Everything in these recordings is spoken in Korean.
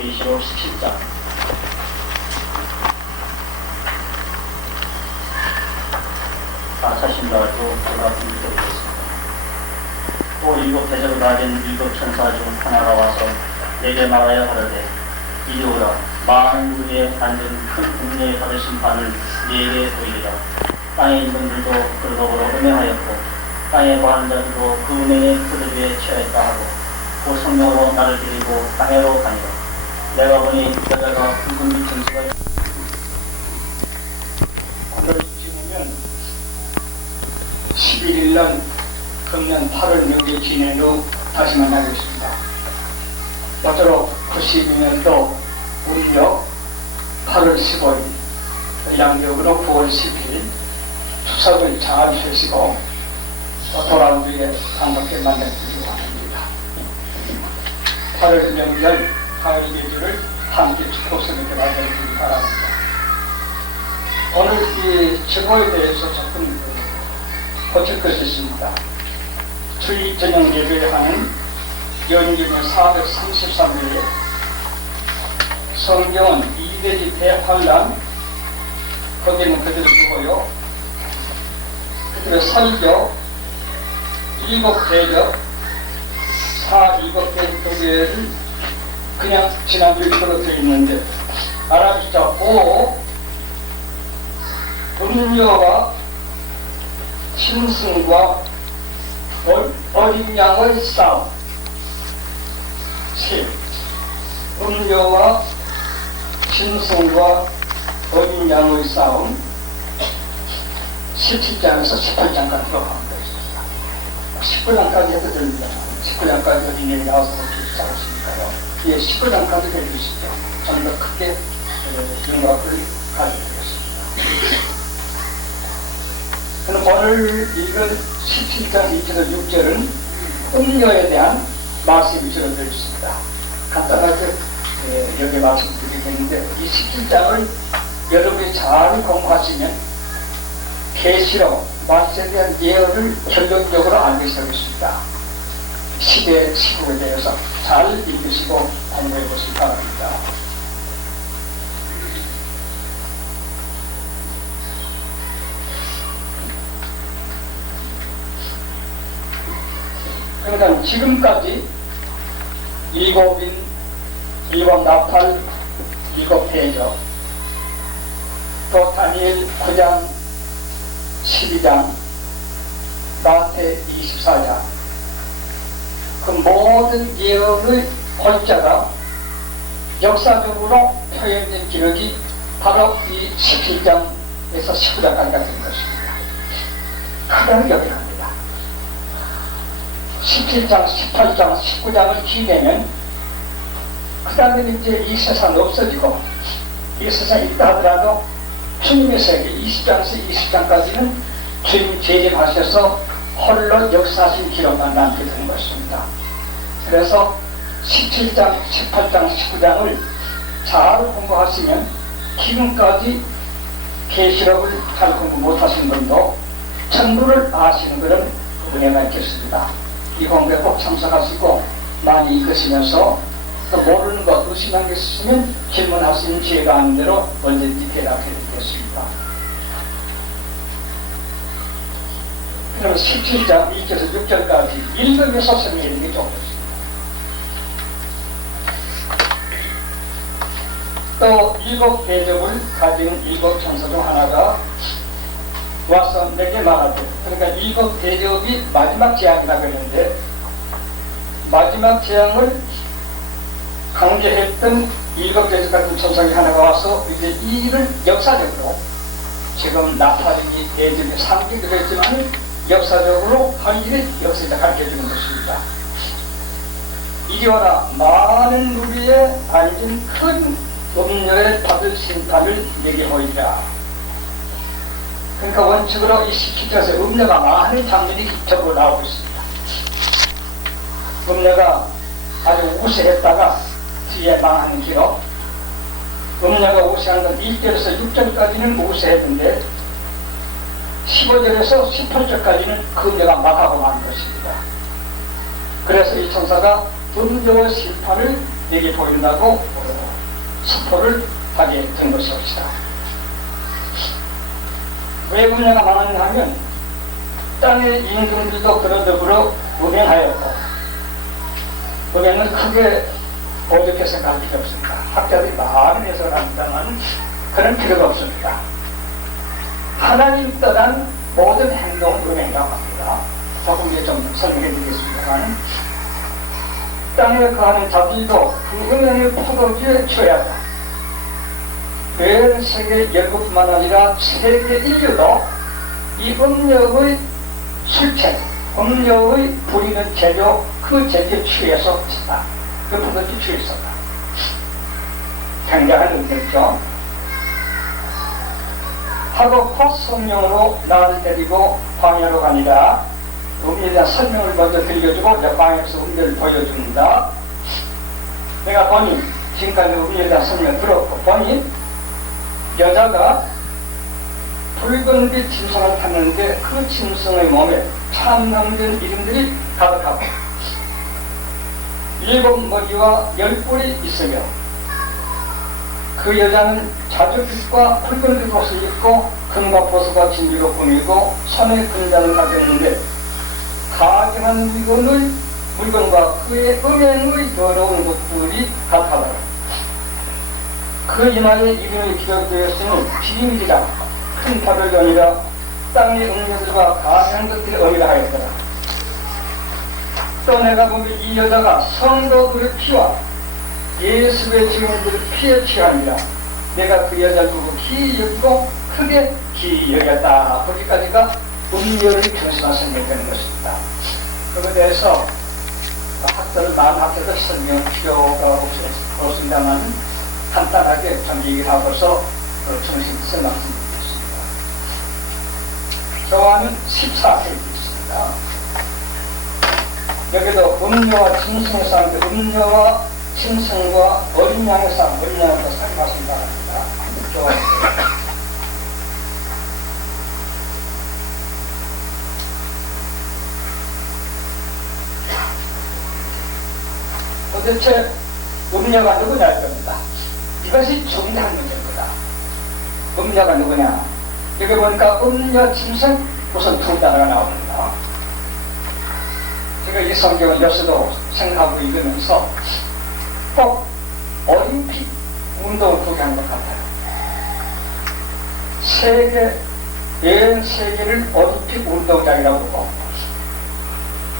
계시록 17장 다 차신 줄 알고 제가 읽어드리겠습니다. 또 일곱 대접을 가진 일곱 천사 중 하나가 와서 내게 말하여 가로되 이리 오라. 많은 위에 앉은 큰 국내에 받으신 판을 네게 보이리라. 땅에 있는 들도 그 더불어 음행하였고 땅에 거하는 자들도 그 음행에 그들 위에 취하였다 하고 그 성령으로 나를 데리고 땅에로 가니라. 내가 보니 여자가 붉은 빛 천사가 오늘 지내면 11일날 금년 8월 명절 지낸 후 다시 만나겠습니다. 모쪼록 92년도 음력 8월 15일 양력으로 9월 10일 추석을 잘 쉬시고 또 돌아온 뒤에 반갑게 만나주시기 바랍니다. 8월 명절 가을 예주를 함께 축복 성에게 만나주시기 바랍니다. 오늘 이 제보에 대해서 조금 고칠 것이 있습니다. 주일 저녁 예배하는 연기면 433회에 성경은 이대지 대환란 거기는 그대로 두고요. 그대로 설교 일곱 대적 일곱 대교회를 그냥 지난주에 끌어져 있는데 아라비자 5 음료와 짐승과 어린 양의 싸움 7 음료와 짐승과 어린 양의 싸움 17장에서 18장까지 들어가는 것입니다. 19장까지 해도 됩니다. 19장까지 어린이에 나와서 기록하고 있으니까요. 예, 19장까지 해주시죠. 좀 더 크게 윤곽을 가져드리겠습니다. 그럼 오늘 읽은 17장 2절에서 6절은 음료에 대한 말씀이 들어져 있습니다. 간단하게 여기 말씀드리겠는데 이 17장을 여러분이 잘 공부하시면 계시록 말씀에 대한 예언을 결론적으로 알게 되겠습니다. 시대 시국에 대해서 잘 읽으시고 공부해 보시기 바랍니다. 그러니까 지금까지 일곱 나팔, 일곱 대적, 또 다니엘 9장, 12장, 마태 24장, 그 모든 예언의 골자가 역사적으로 표현된 기록이 바로 이 17장에서 19장까지 된 것입니다. 크게 여겨합니다. 17장, 18장, 19장을 기내면 그 다음에 이제 이 세상은 없어지고 이 세상에 있다 하더라도 주님의 세계 20장에서 20장까지는 주님 재림하셔서 홀로 역사하신 기록만 남게 되는 것입니다. 그래서 17장, 18장, 19장을 잘 공부하시면 지금까지 계시록을 잘 공부 못하신 분도 전부를 아시는 그런 은혜가 있겠습니다. 이 공부에 꼭 참석하시고 많이 읽으시면서 또 모르는 것, 의심한 게 있으면 질문하시는 제가 아는 대로 언제든지 대답해 드리겠습니다. 그럼 17장 2절에서 6절까지 읽으면서 설명하는 게 좋겠습니다. 또 일곱 대접을 가진 일곱 천사 중 하나가 와서 내게 말하되, 그러니까 일곱 대접이 마지막 재앙이라고 했는데 마지막 재앙을 강제했던 일곱 대접 같은 천사가 하나가 와서 이제 이 일을 역사적으로 지금 나팔이니 대접이 상징되어 있지만 역사적으로 한 일을 역사에서 가르쳐주는 것입니다. 이리 와라. 많은 무리에 앉은 큰 음료에 받을 심판을 내게 보이라. 그러니까 원칙으로 이 17절에서 음료가 많은 장면이 기적으로 나오고 있습니다. 음료가 아주 우세했다가 뒤에 망하는 기록, 음료가 우세한 건 1절에서 6절까지는 우세했는데 15절에서 18절까지는 그 음료가 망하고 만 것입니다. 그래서 이 천사가 음료의 심판을 내게 보인다고 선포를 하게 된 것이었다. 왜 음녀가 많았냐 하면 땅의 임금들도 그런 더불어 음행하였고, 음행은 크게 어렵게 생각할 필요 없습니다. 학자들이 많은 해석을 합니다만 그런 필요가 없습니다. 하나님 떠난 모든 행동을 음행이라고 합니다. 조금 이제 좀 설명해 드리겠습니다만, 땅에 거하는 자들도 그 음행의 포도주에 취해야 한다. 왜 세계 열국뿐만 아니라 세계 인류도 이 음력의 실체, 음력의 부리는 재료, 그 재료에 취해서 있다. 그 포도주에 취했었다. 굉장한 의미였죠. 하고 곧 성령으로 나를 데리고 광야로 가니라. 음료에 대한 설명을 먼저 들려주고 광야에서 음료를 보여줍니다. 내가 보니 지금까지 음료에 대한 설명을 들었고, 보니 여자가 붉은 빛 짐승을 탔는데 그 짐승의 몸에 참명된 이름들이 가득하고 7머리와 10뿔이 있으며, 그 여자는 자주빛과 붉은 빛 옷을 입고 금과 보석과 진주로 꾸미고 손에 근장을 가졌는데, 가증한 물건과 그의 음행의 더러운 것들이 가득하더라. 그 이마에 이름이 기록되었으니 비밀이라 큰 답을 전이라 땅의 음료들과 가증한 것들이 어리라 하였더라. 또 내가 보기 이 여자가 성도들의 피와 예수의 증인들의 피에 취하니라. 내가 그 여자를 보고 기이였고 크게 기이였다. 거기까지가 음료를 중심한 설명되는 것입니다. 그것에 대해서 학자를 많은 학자들 설명 필요가 없습니다만 간단하게 좀 얘기를 하고서 중심에서 말씀드리겠습니다. 요한은 14페이지 있습니다. 여기도 음료와 짐승의 싸움인데, 음료와 짐승과 어린 양의 싸움, 어린 양의 싸움 말씀을 합니다. 좋아요. 도대체 음녀가 누구냐 이겁니다. 이것이 중요한 문제입니다. 음녀가 누구냐? 여기 보니까 음녀, 짐승 우선 두 단어가 나옵니다. 제가 이 성경을 요새도 생각하고 읽으면서 꼭 올림픽 운동을 보게 하는 것 같아요. 여행 세계를 올림픽 운동장이라고 보고,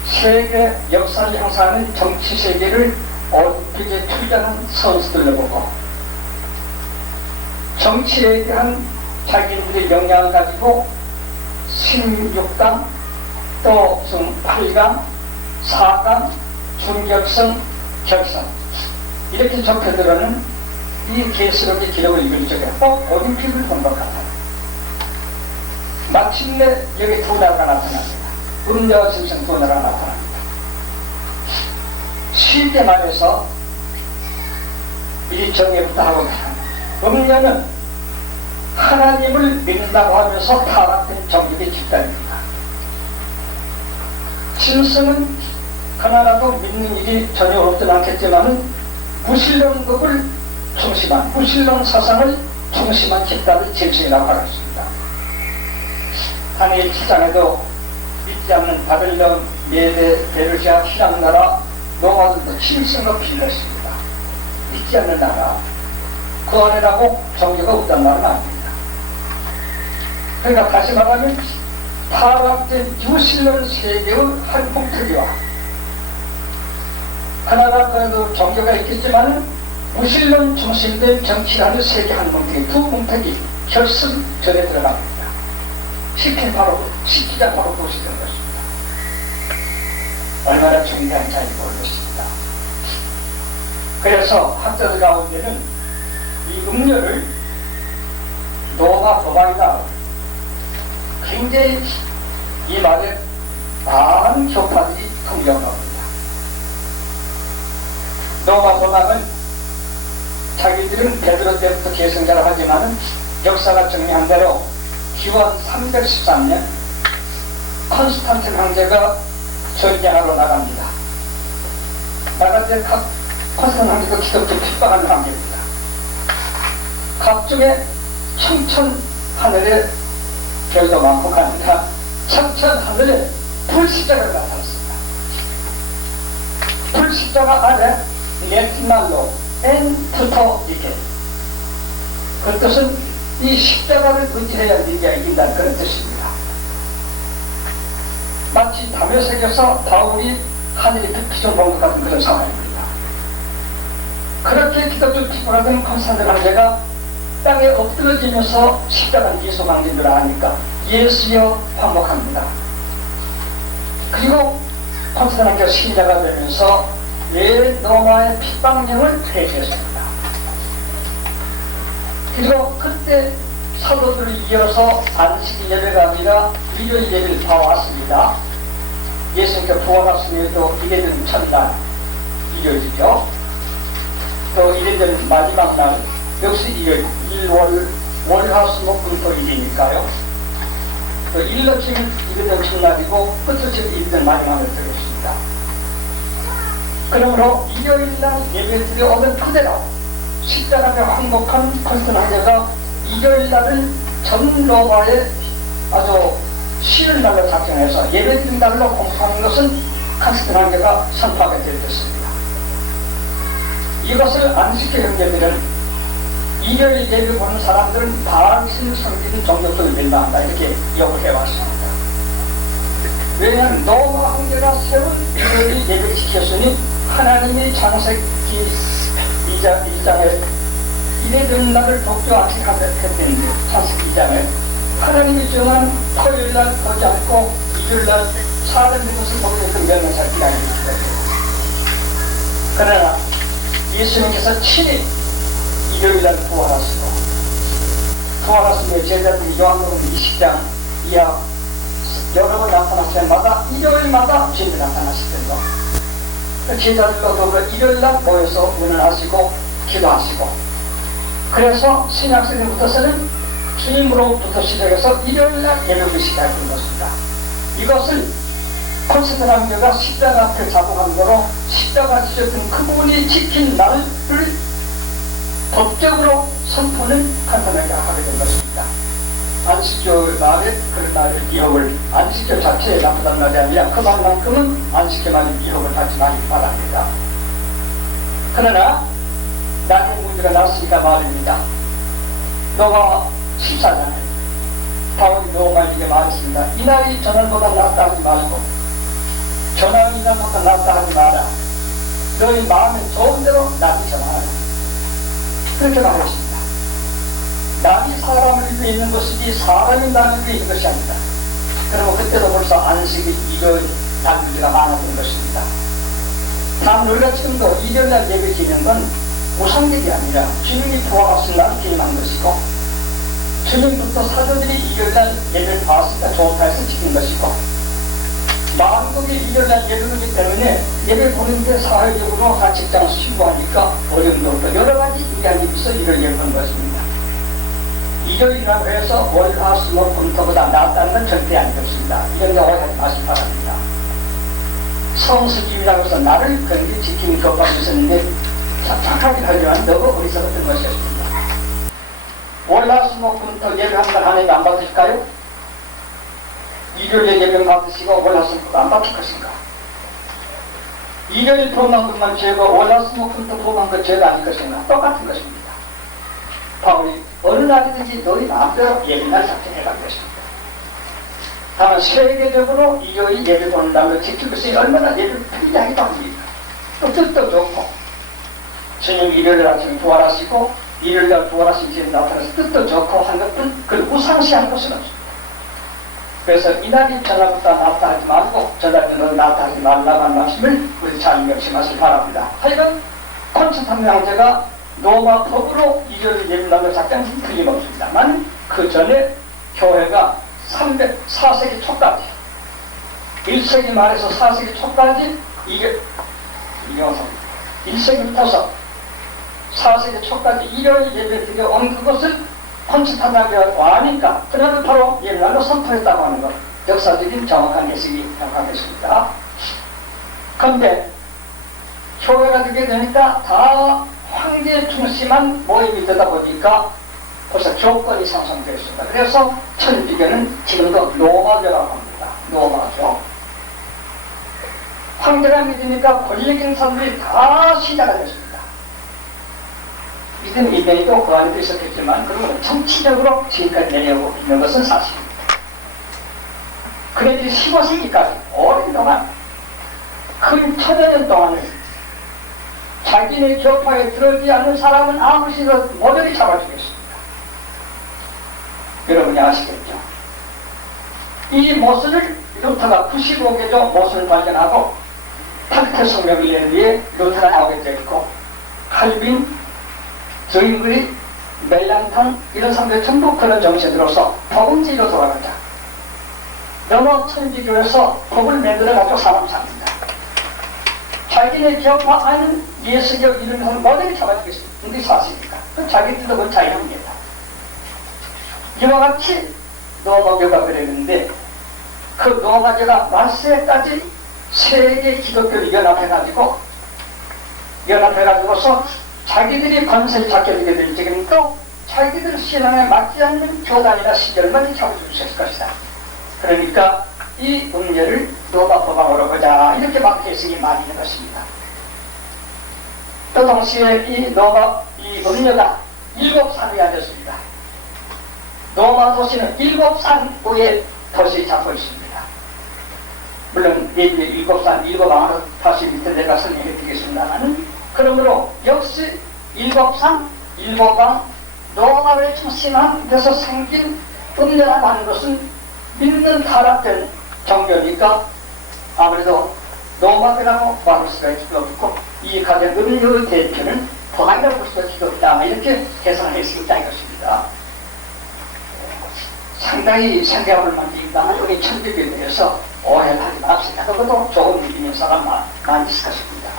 세계 역사를 형성하는 정치 세계를 올림픽에 출전한 선수들로 보고, 정치에 대한 자기들의 역량을 가지고 16강, 또 8강, 4강, 준결승, 결승 이렇게 적혀들어는 이 계시록의 기록을 읽을 적에 꼭 올림픽을 본 것 같아요. 마침내 여기 두 나라가 나타납니다. 음녀와 짐승 두 나라가 나타납니다. 쉽게 말해서 이 정예부터 하고 음녀는 하나님을 믿는다고 하면서 타락된 정직의 집단입니다. 짐승은 하나라도 믿는 일이 전혀 없진 않겠지만 무신론법을 중심한, 무신론 사상을 중심한 집단을 짐승이라고 하겠습니다. 다니엘 7장에도 믿지 않는 바벨론, 메데, 페르시아, 히람 나라, 로마들도 짐승과 빌렸습니다. 믿지 않는 나라, 그 안에라고 종교가 없다는 말은 아닙니다. 그러니까 다시 말하면 타락된 유신론 세계의 한 봉투기와 하나가 그래도 종교가 있겠지만 무신론 중심된 정치라는 세계 한 봉투기, 두 봉투기 결승전에 들어갑니다. 시키자 바로 그것이 된 것입니다. 얼마나 중요한 차이를 모르겠습니다. 그래서 학자들 가운데는 이 음료를 노가 도박이다, 굉장히 이 말에 많은 교파들이 통용합니다. 노가 도박은 자기들은 베드로 때부터 계승자를 하지만 역사가 정리한 대로 기원 313년 콘스탄틴 황제가 전쟁하러 나갑니다. 나갈 때 콘스탄틴 황제가 기독교 핍박하는 황제입니다. 각종의 청천 하늘에 별도 많고 가니까 청천 하늘에 불십자가가 나타났습니다. 불십자가 아래 레틴말로 엔투터 이게 그 뜻은 이 십자가를 의지해야 네가 이긴다는 그런 뜻입니다. 마치 담요 속에서 바울이 하늘이 비춰 본 것 같은 그런 상황입니다. 그렇게 기독교 피곤하던 콘스탄틴 황제가 땅에 엎드러지면서 십자가는 예수 강제인 줄 아니까 예수여 환복합니다. 그리고 콘스탄틴 황제가 신자가 되면서 로마의 핍박령을 폐지했습니다. 그리고 그때 사도들을 이어서 안식 예배가 아니라 일요일 예배를 봐왔습니다. 예수님께서 부활하심에도 이게 된 첫날 일요일이죠. 또 이래 된 마지막 날 역시 일요일, 월화수목금토 일이니까요. 또 일로 치면 이게 된 첫날이고 끝으로 치면 이게 된 마지막을 드렸습니다. 그러므로 일요일날 예배드려 오는 그대로 십자가에 항복한 콘스탄틴 황제가 일요일날을 전 로마에 아주 쉬는 날로 작정해서 예배드린 날로 공포하는 것은 콘스탄틴 황제가 선포하게 되었습니다. 이것을 안식교 형제들은 일요일 예배 보는 사람들은 반신을 섬기는 종교적을 밀망한다 이렇게 욕을 해왔습니다. 왜냐하면 로마 황제가 세운 일요일 예배 지켰으니 하나님이 창세기 2장에 이래된 날을 독주 안식했는데 창세기 2장에 하나님이 정한 토요일날 보지 않고 일요일날 사람의 것을 보게 했던 명령사를 기다리고 있습니다. 그러나 예수님께서 친히 일요일날 부활하시고 제자들이 요한복음 20장 이하 여러 번 나타났을 때마다 일요일마다 주님이 나타나시던가 제자들과 더불어 일요일날 모여서 운운하시고 기도하시고 그래서 신약시대부터서는 주님으로부터 시작해서 일요일날 예배를 시작한 것입니다. 이것을 콘스탄틴 황제가 십자가 앞에 자복한 거로 십자가 지셨던 그분이 지킨 날을 법적으로 선포는 간단하게 하게 된 것입니다. 안식교 말에 그런 날을 미혹을 안식교 자체에 나쁘단 말이 아니라 그 말만큼은 안식교만의 미혹을 받지 말기 바랍니다. 그러나 나중에 문제가 났으니까 말입니다. 로마 14장에 바울이 로마에게 말했습니다. 이 날이 전날보다 낫다 하지 말고 전날 이 날보다 낫다 하지 마라. 너희 마음에 좋은 대로 나를 전하라. 그렇게 말했습니다. 나이 사람을 위해 있는 것이지 사람이 나를 위해 있는 것이 아니다. 그리고 그때도 벌써 안식이 일요일 단문제가 많았던 것입니다. 다음 우리가 지금도 일요일날 예배 지는 건 우상적이 아니라 주님이 부활하신 날 기념한 것이고 주님부터 사도들이 일요일날 예배를 봤으니까 좋다 해서 지킨 것이고 만국이 일요일날 예배이기 때문에 예배 보는 게 사회적으로 직장에서 신고하니까 어려움도 없고 여러 가지 이야기 있어 일요일 예배하는 것입니다. 일요일이라고 해서 월화수목금토보다 낫다는 건 절대 아니었습니다. 이런 거 오해하지 마시기 바랍니다. 성스님이라고 해서 나를 건기 지키는 교법이 있었는데 착하게 하려면 너무 어리석었던 것이었습니다. 월화수목금토 예배한다 하나님 안 받으실까요? 일요일에 예배 받으시고 월화수목금토 안 받을 것인가? 일요일 도망 것만 죄고 월화수목금토 도망 것 죄가 아닐 것인가? 똑같은 것입니다. 바울이 어느 날이든지 너희 마음대로 예배날 작정해가는 것입니다. 다만 세계적으로 일요일 예배 보는 날로 지킬 것이 얼마나 예배를 편리하게 합니까? 또 뜻도 좋고 주님 일요일 아침에 부활하시고 일요일날 부활하신 지에 나타나서 뜻도 좋고 한 것은 그걸 우상시한 것은 없습니다. 그래서 이날이 전날보다 낫다 하지 말고 전날이 너 낫다 하지 말라는 말씀을 우리 잘 명심하시기 바랍니다. 하여간 콘스탄틴 황제가 로마 법으로 일요일 예배날로 작정한 틀림없습니다만 그 전에 교회가 4세기 초까지 1세기 말에서 4세기 초까지 이게 1세기부터서 4세기 초까지 일요일 예배 드려온 그것을 콘스탄틴 황제가 와니까 그날을 바로 예배날로 선포했다고 하는 것 역사적인 정확한 해석이 정확하겠습니다. 그런데 교회가 되게 되니까 다 황제 중심한 모임이 되다 보니까 벌써 조건이 상승되었습니다. 그래서 천주교는 지금도 로마교라고 합니다. 로마교. 황제가 믿으니까 권력 있는 사람들이 다 시작을 했습니다. 믿음 이면에도 그 안에도 있었겠지만 그러면 정치적으로 지금까지 내려오고 있는 것은 사실입니다. 그래도 15세기까지 오랜 동안 큰 1000여 년 동안을 자기네 교파에 들어오지 않는 사람은 아무 식으로 모조리 잡아주겠습니다. 여러분이 아시겠죠? 이 모순을 루터가 95개조 모순을 발견하고 탁트 성명을 낸 뒤에 루터가 나오게 되었고 칼빈, 조인그리, 멜랑턴 이런 사람들이 전부 그런 정신에 들어서 복음주의로 돌아가자. 너무 천주교에서 법을 만들어가지고 사람 삽니다. 자기네 교파 아닌 예수교 이런 사람 모델이 잡아주겠습니다. 근데 사실입니까? 그 자기들도 그 자유합니다. 이와 같이 로마교가 그랬는데 그 로마교가 말세까지 세계 기독교를 연합해가지고서 자기들이 권세를 잡게 되게 될 적에는 또 자기들 신앙에 맞지 않는 교단이나 신절만 잡아줄 수 있을 것이다. 그러니까 이 음료를 로마 법왕으로 보자 이렇게 막 해석이 많이 있는 것입니다. 또 동시에 이 음료가 7산이 앉았습니다. 로마 도시는 7산 위에 도시 잡고 있습니다. 물론 내일 7산 7왕으로 다시 밑에 내가 설명해 드리겠습니다만 그러므로 역시 7산 7왕 로마를 중심하면서 생긴 음료라고 하는 것은 믿는 타락된 종교니까 아무래도 로마교라고 말할 수가 없고 이 가장 음료의 대표는 포항이라고 볼 수가 없다 이렇게 계산을 했습니다. 이것입니다. 상당히 생각을 만들다만 우리 천주교에 대해서 오해를 하지 맙시다. 그것도 좋은 믿음의 사람 많이 있을 것입니다.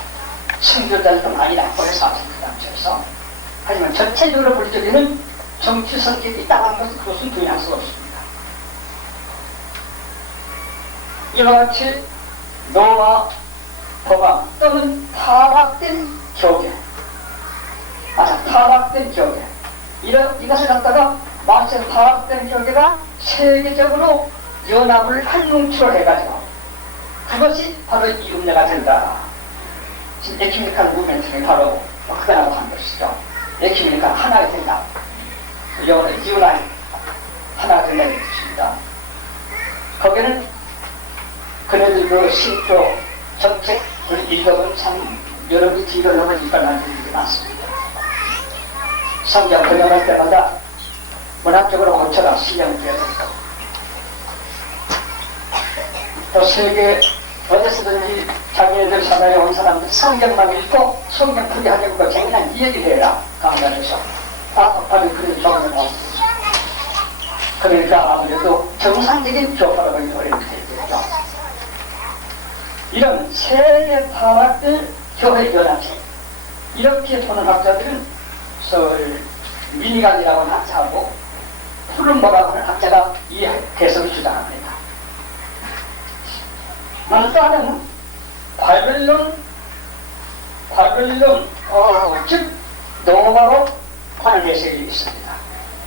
선교자들도 많이 낙보해 사십니다. 그래서 하지만 전체적으로 볼 적에는 정치 성격이 있다는 것은 그것은 부인할 수 없습니다. 이와 같이 노와 법왕 또는 타락된 교계 타락된 교계 이것을 갖다가 마치 타락된 교계가 세계적으로 연합을 한 뭉치로 해가지고 그것이 바로 이 음료가 된다. 지금 에큐메니컬 무브먼트는 바로 그거라고 하는 것이죠. 에큐메니컬 하나가 된다. 영어로 유나이 하나가 된다는 것입니다. 거기는 그네들 그 신조 정책을 읽어본 참 여러 개 뒤로 넘어지니까 만드는 게 많습니다. 성경 번역할 때마다 문학적으로 고쳐라 신경을 줘야 되고 또 세계 어디서든지 자기네들 사회에 온 사람들 성경만 읽고 성경 풀이하려고 재미난 이야기를 해라 강단에서 바로 그런 조언을 나왔습니다. 그러니까 아무래도 정상적인 교파라고 어려운 되겠죠. 이런 세계 타락들 교회 연합체 이렇게 보는 학자들은 서울 미니간이라고 하는 학자하고 푸른보라고 하는 학자가 이 해석을 주장합니다. 또 하나는 바벨론 즉 로마로 하는 해석이 있습니다.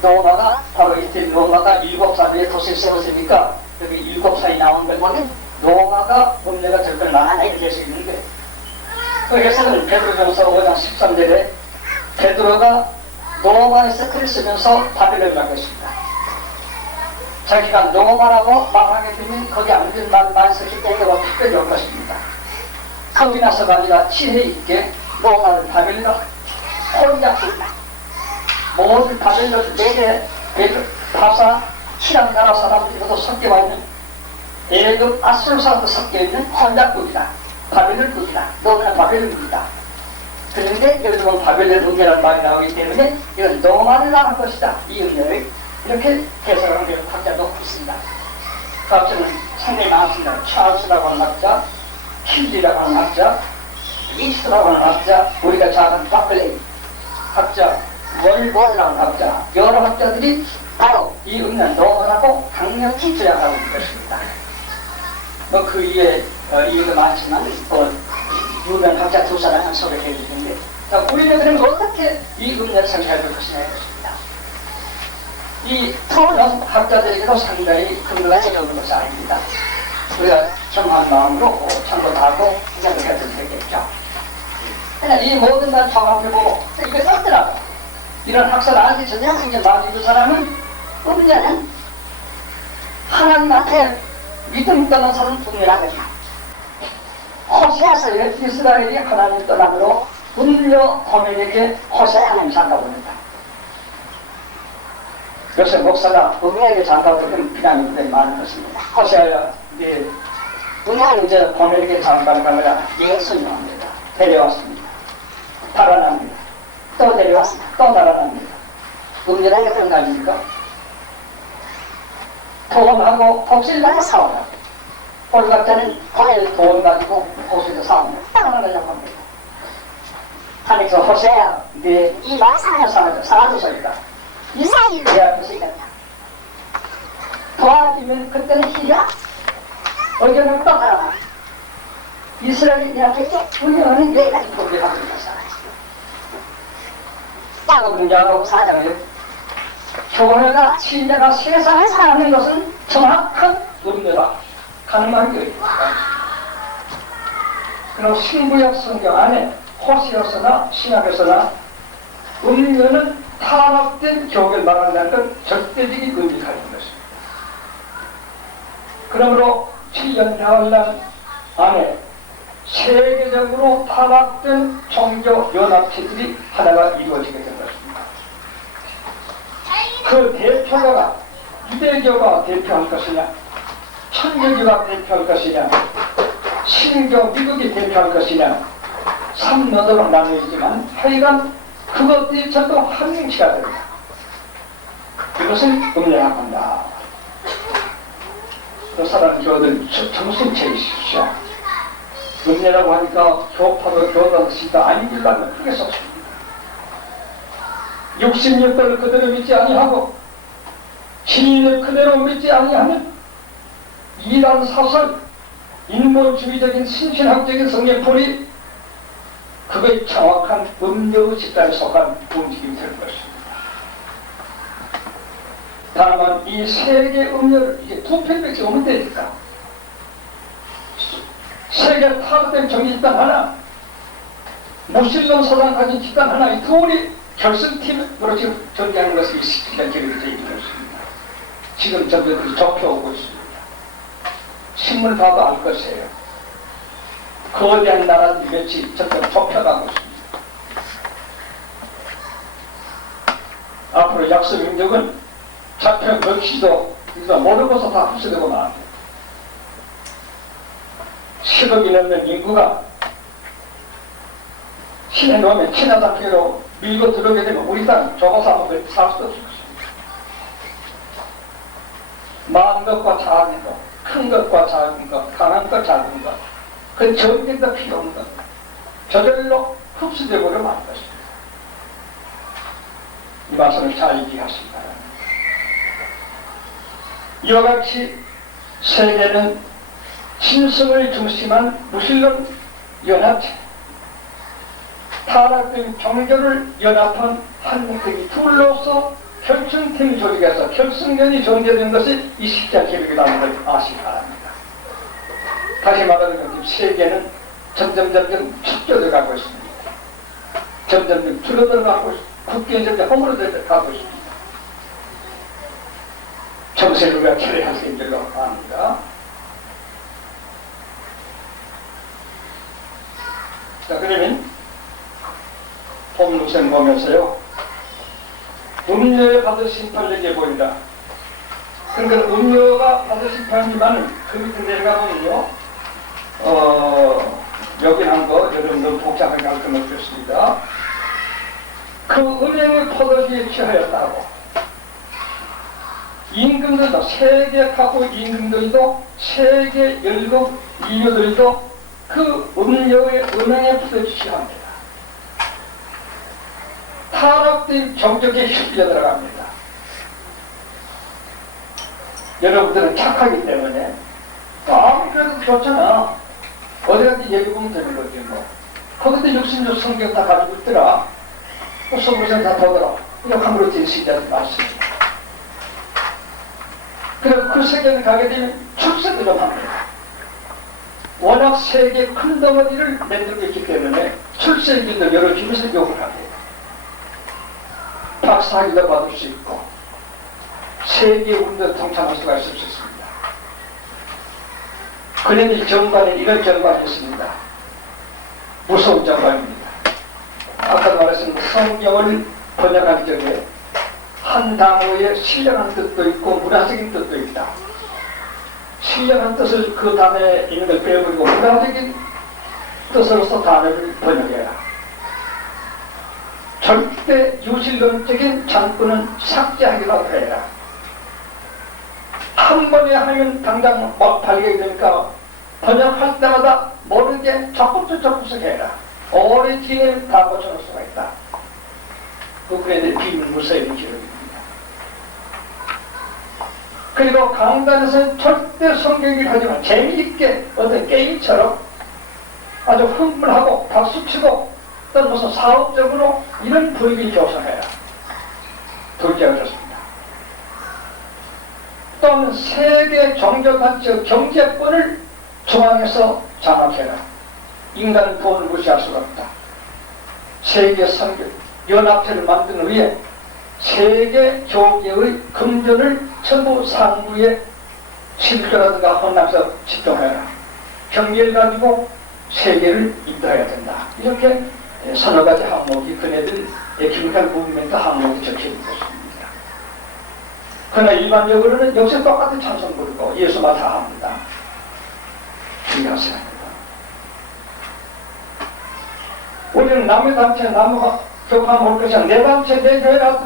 로마가 바로 이때 로마가 7사비의 도시를 세웠으니까 여기 7살이 나온 걸 보면 로마가 문제가 될 걸 많이 이렇게 해석이 있는데 그 해석은 베드로전서 5장 13절에 베드로가 로마에서 글을 쓰면서 바벨론을 갖고 있습니다. 자기가 로마라고 말하게 되면 거기 아무리 말만 썼기 때문에 특별히 올 것입니다. 거기 나서가 아니라 지혜 있게 로마를 바벨론 혼자 쓴다. 모든 바벨론 내게 파사 신앙 나라 사람들도 섞여 있는 애굽 아수르 사람도 섞여 있는 혼자국이다. 바벨론국이다. 로마는 바벨론국이다. 그런데 여기서 보면 바벨론 문제라는 말이 나오기 때문에 이건 로마를 나간 것이다. 이 의미를 이렇게 해석하는 게 학자도 있습니다. 그 앞서는 상당히 많습니다. 찰스라고 하는 학자, 킬리라고 하는 학자, 이스라고 하는 학자, 우리가 잘 아는 바클레이 학자, 월보라는 학자, 여러 학자들이 바로 이 의미는 로마라고 강력히 주장하고 있는 것입니다. 그 위에 이유가 많지만 유명 학자 두 사람은 소개해 드리는데 우리는 그럼 어떻게 이 의미를 생각해 볼 것이냐 했습니다. 이 토는 학자들에게도 상당히 근거가 되는 것이 아닙니다. 우리가 겸한 마음으로 참고하고 생각을 해도 되겠죠. 그냥 이 모든 걸 종합해보고 이게 없더라고. 이런 학설 아직 전혀 생겨 나온 그 사람은 문제는 하나님한테 믿음 떠난 사람은 분명하거든요. 호세아서 이스라엘이 하나님 떠남으로 음료 고멜에게 호세 하나님 장가고 있다. 요새 목사가 음료에게 장가고 있는 비난이 많은 것입니다. 호세아야 이제 음료는 이제 고멜에게 장가는 거라 예수님입니다. 데려왔습니다. 달아납니다. 또 데려왔습니다. 또 달아납니다. 음료라는 게 어떤 가지입니까? 돈하고 복실만에 싸워라. 볼각자는 과일 돈 가지고 복실도 싸웁니다. 싸우려고 합니다. 하나님께서 호세야, 이 마상을 쌓아주소이다. 이상이 내 앞에서 이겼다. 도와주면 그때는 희야, 의견을 또 가라. 이스라엘이 이렇게 분명히 내가 고백하고 있었어. 땅을 분양하고 사장을 교회가 신자가 세상을 사는 것은 정확한 의미다. 가능한 게 있다. 그럼 신구약 성경 안에 호세아서나 신약에서나 음료는 타락된 교회를 말한다는 건 절대적인 의미가 있는 것입니다. 그러므로 7년 가을날 안에 세계적으로 타락된 종교 연합체들이 하나가 이루어지게 된 것입니다. 그 대표가 유대교가 대표할 것이냐, 천주교가 대표할 것이냐, 신교 미국이 대표할 것이냐, 3노도로 나누어지지만 하여간 그것들이 전부 한 뭉치가 됩니다. 이것을 음료한다. 그 사람 교들 정신 차리십시오. 음료라고 하니까 교파도 교단시다 아닌 줄로 알면 크게 썼습니다. 66권을 그대로 믿지 아니하고 진리를 그대로 믿지 아니하면 이단 사설, 인본주의적인 신신학적인 성경풀이 그거의 정확한 음료의 집단에 속한 움직임이 될 것입니다. 다만 이 세계 음료를 이게 두 편밖에 오면 되니까 세계 타락된 정치 집단 하나, 무신론 사상 가진 집단 하나, 이 둘이 결승팀으로 지금 전개하는 것이 시기가 계획이 되어 있는 것입니다. 지금 저들이 좁혀오고 있습니다. 신문 봐도 알 것이에요. 거대한 나라들이 몇이 점점 좁혀가고 있습니다. 앞으로 약소민족은 잡혀 먹히지도 모르고서 다 흡수되고 나옵니다. 10억이 넘는 인구가 신에 놓으면 키나 잡히로 밀고 들어오게 되면 우리 땅 좁아서 아무것도 살 수 없을 것입니다. 많은 것과 작은 것, 큰 것과 작은 것, 강한 것, 작은 것, 그건 전쟁도 필요 없는 것, 저절로 흡수되고 말 것입니다. 이 말씀을 잘 이해하시기 바랍니다. 이와 같이 세계는 신성을 중심한 무신론 연합체, 타락된 종교를 연합한 한 뭉텅이 둘로서 결승팀이 조직해서 결승전이 존재된 것이 이 십자 계획이라는 걸 아시기 바랍니다. 다시 말하면 세계는 점점 축조되어 가고 있습니다. 점점 줄어들어가고 있습니다. 국경이 점점 허물어져 가고 있습니다. 정세를 우리가 처리할 수 있는 줄로 압니다. 자, 그러면 본문생 보면서요, 음료에 받을 심판을 얘기해 보인다. 그러니까 음료가 받을 심판이지만 그 밑에 내려가 보면요, 여기 한 거 여러분들 복잡하게 할 건 없겠습니다. 그 은행의 포도주에 취하였다고. 임금들도, 세계 각국 임금들도, 세계 열국 이유들도 그 음료의 은행에 포도주에 취합니다. 타락된 종족에 휩쓸려 들어갑니다. 여러분들은 착하기 때문에 그래도 좋잖아. 어디 가서 얘기 보면 되는 거지 뭐. 거기도 66 성경 다 가지고 있더라. 소문선 다 보더라. 이렇게 함부로 진실하지 마십니다. 그리고 그 세계에 가게 되면 출세대로 합니다. 워낙 세계 큰 덩어리를 만들고 있기 때문에 출세인들도 여러 집에서 욕을 합니다. 박사학위도 받을 수 있고 세계 운동에 동참할 수가 있을 수 있습니다. 그런데 정반에 이런 정반이 있습니다. 무서운 정반입니다. 아까 말했던 성경을 번역하기 전에 한 단어에 신령한 뜻도 있고 문화적인 뜻도 있다. 신령한 뜻을 그 단어에 있는 걸 빼버리고 문화적인 뜻으로서 단어를 번역해라. 절대 유실론적인 장부는 삭제하기라도 해라. 한 번에 하면 당장 발견이 되니까 번역할 때마다 모르게 적극적 해라. 오래 뒤에 다 고쳐놓을 수가 있다. 그래도 비밀무서의 기록입니다. 그리고 강단에서는 절대 성경을 하지만 재미있게 어떤 게임처럼 아주 흥분하고 박수치고 또 무슨 사업적으로 이런 분위기를 조성해라. 둘째가 좋습니다. 또는 세계 종교단체 경제권을 중앙에서 장악해라. 인간은 돈을 무시할 수가 없다. 세계 선교 연합체를 만든 후에 세계 교계의 금전을 전부 상부에 실교라든가 헌납에서 집중해라. 경제를 가지고 세계를 인도해야 된다. 이렇게 서너 가지 항목이 그네들의 기믹al 무브먼트 항목이 적혀 있는 것입니다. 그러나 일반적으로는 역시 똑같은 찬송 부르고 예수만 다 합니다. 주의하셔야 합니다. 우리는 남의 단체, 남의 교회만 볼 것이 아니라 내 단체, 내 교회라다.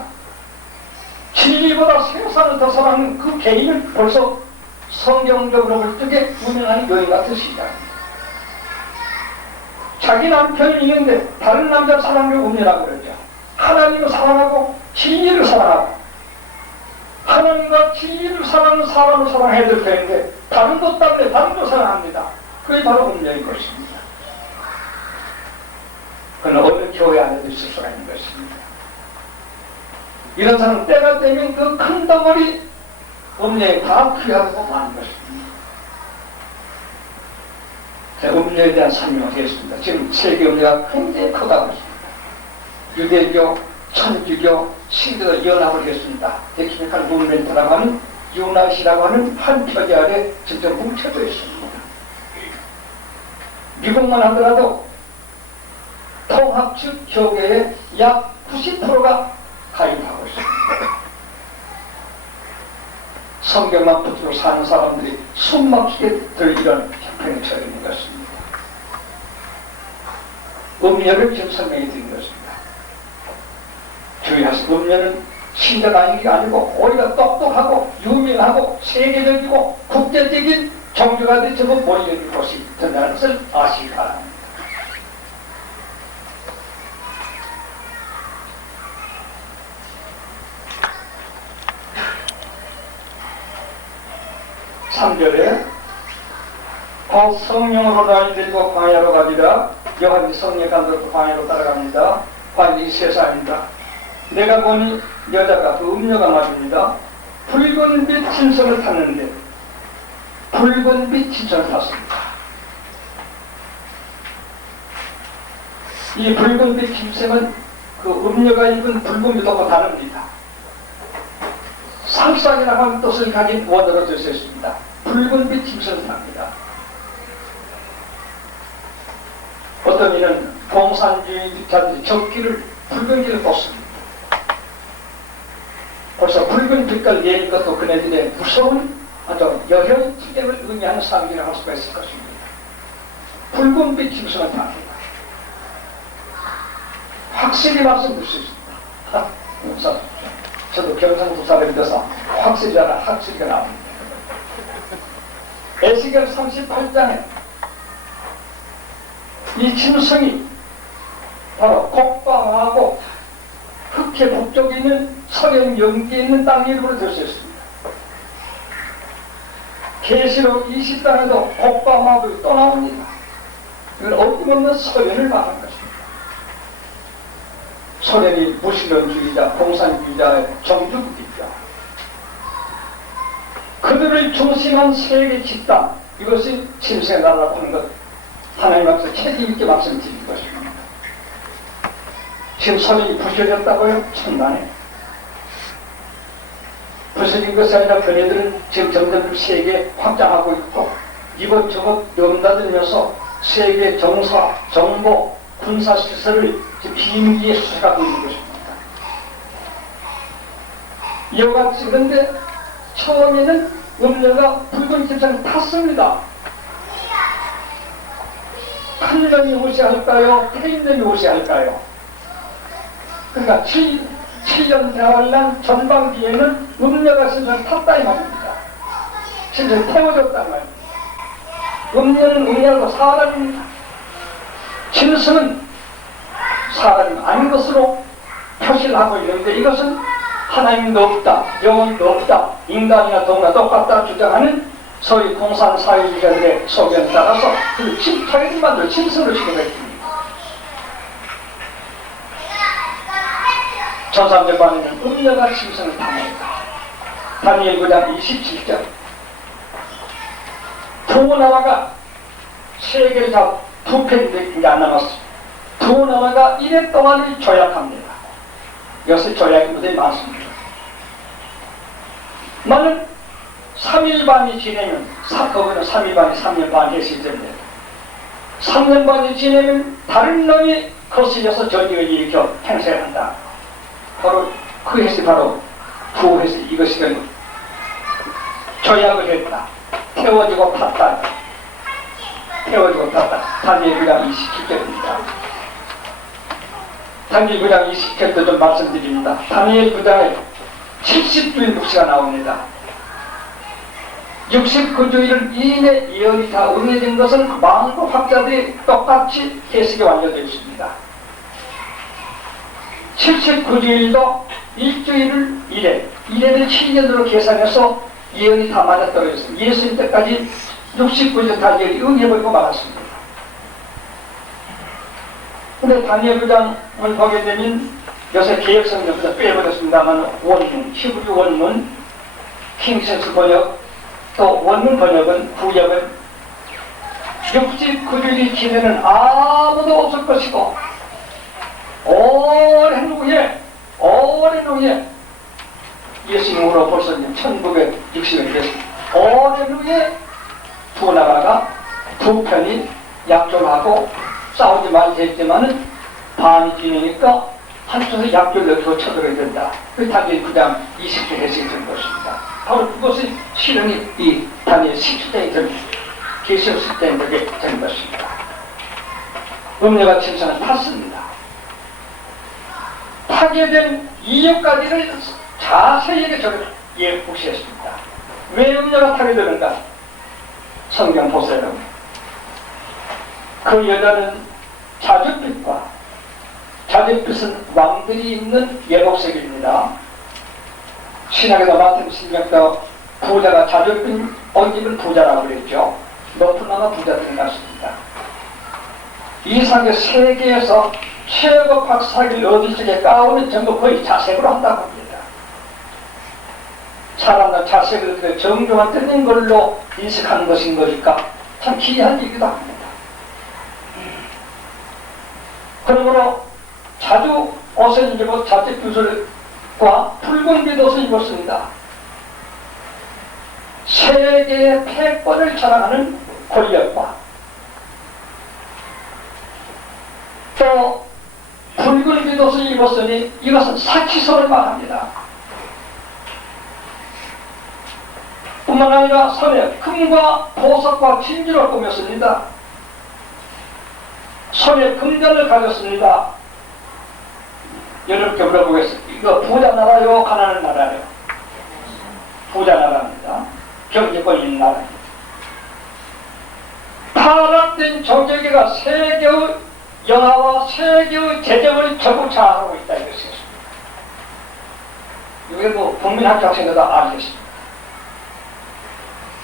진리보다 생산을 더 사랑하는 그 개인을 벌써 성경적으로 볼 적에 유명한 여인 같은 시작입니다. 자기 남편이 있는데 다른 남자를 사랑하려고 운이라고 그러죠. 하나님을 사랑하고 진리를 사랑하고 하나님과 진리를 사랑하는 사람을 사랑해야 될 텐데 다른 것 때문에 다른 걸 사랑합니다. 그게 바로 운명인 것입니다. 그건 어느 교회 안에도 있을 수가 있는 것입니다. 이런 사람은 때가 되면 그 큰 덩어리 음료에 다 귀하고 많은 것입니다. 자, 음료에 대한 설명을 하겠습니다. 지금 세계 음료가 굉장히 크다고 했습니다. 유대교, 천주교, 신교도 연합을 했습니다. 테크니컬 무브먼트라고 하는 유나이트라고 하는 한 표제 아래 직접 뭉쳐져 있습니다. 미국만 하더라도 통합측 교계의 약 90%가 가입하고 있습니다. 성경만 붙들고 사는 사람들이 숨막히게 들 이런 형편에 처해 있는 것입니다. 음료를 지금 설명해 드린 것입니다. 주의하세요. 음료는 신자가 아닌 게 아니고 오히려 똑똑하고 유명하고 세계적이고 국제적인 종교가 되고 모이는 곳이 된다는 것을 아시기 바랍니다. (3절에) 곧 성령으로 나를 들고 광야로 가리라. 요한이 성령 감독으로 광야로 따라갑니다. 광야이 세상입니다. 내가 보니 여자가 그 음녀가 말입니다. 붉은 빛 짐승을 탔는데 붉은 빛 짐승을 탔습니다. 이 붉은 빛 짐승은 그 음녀가 입은 붉은 빛하고 다릅니다. 상상이라고 하는 뜻을 가진 원어로 되어 있습니다. 붉은 빛 짐승을 탑니다. 어떤 이는 공산주의자들이 적기를 붉은 길을 꽂습니다. 벌써 붉은 빛깔 내린 것도 그네들의 무서운 아주 여형 투쟁을 의미하는 상징이라고 할 수가 있을 것입니다. 붉은 빛 짐승을 탑니다. 확실히 말씀드릴 수 있습니다. 저도 경상도 사람이라서 확실히라 확실히가 나옵니다. 에스겔 38장에 이 짐승이 바로 곡방하고 흑해 북쪽에 있는 서경 영지에 있는 땅 이름으로 될 수 있습니다. 계시록 20장에도 곡방하고 또 나옵니다. 이건 어림없는 소련을 말하는 것입니다. 소련이 무신론주의자, 공산주의자의 종주국이죠. 그들을 중심한 세계 집단, 이것이 침수의 나라라고 하는 것, 하나님 앞에서 책임있게 말씀드린 것입니다. 지금 소련이 부셔졌다고요? 천만에. 부서진 것이 아니라 그네들은 지금 점점 세계에 확장하고 있고 이것저것 넘나들면서 세계 정사, 정보, 군사시설을 지금 비밀리에 수색하고 있는 것입니다. 이와 같이 그런데 처음에는 음녀가 붉은 집상을 탔습니다. 큰 놈이 무시할까요? 태인 놈이 무시할까요? 그러니까 7년 대화를 전반기에는 음녀가 신선을 탔다 이 말입니다. 신선을 태워줬단 말입니다. 음녀는 음녀고 사람입니다. 짐승은 사람이 아닌 것으로 표시를 하고 있는데 이것은 하나님도 없다, 영혼도 없다, 인간이나 동물과 똑같다 주장하는 소위 공산사회주의자들의 소견에 따라서 자기들만들 짐승을 시도했습니다. 전삼재반에는 음녀가 짐승을 탐합니다. 다니엘 9장 27절 두 나라가 세계를 두 편인데 이제 안 남았습니다. 두 나라가 1회 동안을 조약합니다. 여기서 조약이 무대에 많습니다. 만약 3일 반이 지내면, 거기는 3일 반이 3년 반 계시던데 3년 반이 지내면 다른 놈이 거슬려서 저지를 일으켜 행세를 한다. 바로 그 해시 바로 부해시 이것이 조약을 했다. 태워지고 탔다. 태워지고 탔다. 다니엘 9장 27절입니다. 다니엘 9장 20절도 좀 말씀드립니다. 다니엘 9장에 70주일 묵시가 나옵니다. 69주일 이내 예언이 다 응해진 것은 많고 학자들이 똑같이 해석이 완료되어 있습니다. 79주일도 일주일을 1회를 7년으로 계산해서 예언이 다 맞았다고 했습니다. 예수님 때까지 69년 다 예언이 응해버리고 말았습니다. 근데 다니엘 9장을 보게 되면 요새 개혁성경부터 빼버렸습니다만 원문, 히브리 원문, 킹센스 번역, 또 원문 번역은 구역은 69주일이 지내는 아무도 없을 것이고 오랜 후에 예수님으로 벌써 1960년이 됐습니다. 오랜 후에 두 나라가 두 편이 약조하고 싸우지 말자 했지만은 반이 지내니까 한쪽에서 약조를 넣고 쳐들어야 된다. 그 다니엘 9장 20절 해석이 된 것입니다. 바로 그것이 실행이 이 다니엘 17장에 된 계시록 10장에 된 것입니다. 음녀가 침상을 탔습니다. 타게 된 이유까지를 자세하게 저를 묵시했습니다. 왜 음녀가 타게 되는가? 성경 보세요. 그 여자는 자줏빛과 자줏빛은 왕들이 입는 예복색입니다. 신학에서 맡은 신경도 부자가 자줏빛 옷 입은 부자라고 그랬죠. 높은 나라 부자들 같습니다. 이 상의 세계에서 최고 박사학위를 얻을 적에 가운은 전부 거의 자색으로 한다고 합니다. 사람은 자색을 정중한 뜻인 걸로 인식하는 것인 것일까? 참 기이한 얘기도 합니다. 그러므로 자주 옷을 입고 자줏빛과 붉은 빛옷을 입었습니다. 세계의 패권을 자랑하는 권력과 또 붉은 빛옷을 입었으니 이것은 사치성을 말합니다. 뿐만 아니라 손에 금과 보석과 진주를 꾸몄습니다. 손에 금전을 가졌습니다. 여러분께 물어보겠습니다. 이거 부자 나라요? 가난한 나라요? 부자 나라입니다. 경제권 있는 나라입니다. 타락된 조개가 세계의 영화와 세계의 재정을 전부 장악하고 있다 이것이었습니다. 이게 국민학교 학생들도 알겠습니다.